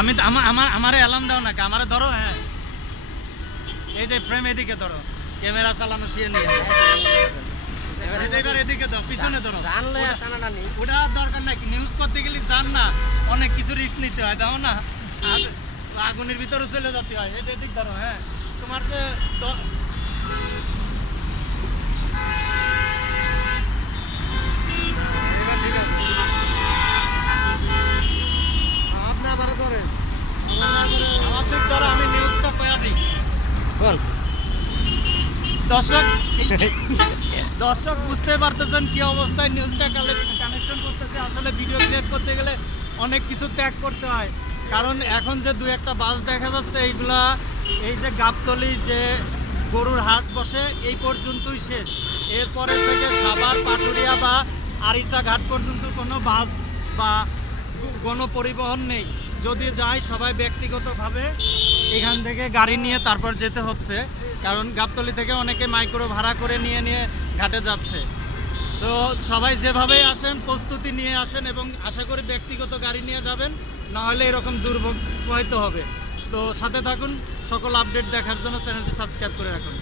আমি আমারে অ্যালার্ম দাও না, আমারে ধরো। হ্যাঁ, এই যে ফ্রেম এদিকে ধরো, ক্যামেরা চালানো শিয়ে নিয়ে এদিকে দাও, পিছনে ধরো। ওটা দরকার নাই, নিউজ করতে গেলে জান না অনেক কিছু রিস্ক নিতে হয়, দাও না, আগুনের ভিতরে চলে যেতে হয়। এই যে এদিক ধরো। হ্যাঁ, তোমার যে আমি নিউজটা কয়া দিই। দর্শক বুঝতে পারতেছেন কি অবস্থায় নিউজটা কানেকশন করতেছে। আসলে ভিডিও ক্রিয়েট করতে গেলে অনেক কিছু ত্যাগ করতে হয়, কারণ এখন যে দু একটা বাস দেখা যাচ্ছে এইগুলা এই যে গাবতলী যে গরুর হাট বসে এই পর্যন্তই শেষ। এরপরে থেকে সাভার, পাটুরিয়া বা আরিচা ঘাট পর্যন্ত কোনো বাস বা গণপরিবহন নেই। যদি যায় সবাই ব্যক্তিগতভাবে এখান থেকে গাড়ি নিয়ে তারপর যেতে হচ্ছে, কারণ গাবতলী থেকে অনেকে মাইক্রো ভাড়া করে নিয়ে ঘাটে যাচ্ছে। তো সবাই যেভাবেই আসেন প্রস্তুতি নিয়ে আসেন এবং আশা করি ব্যক্তিগত গাড়ি নিয়ে যাবেন, নাহলে এরকম দুর্ভোগ প্রবাহিত হবে। তো সাথে থাকুন, সকল আপডেট দেখার জন্য চ্যানেলটি সাবস্ক্রাইব করে রাখুন।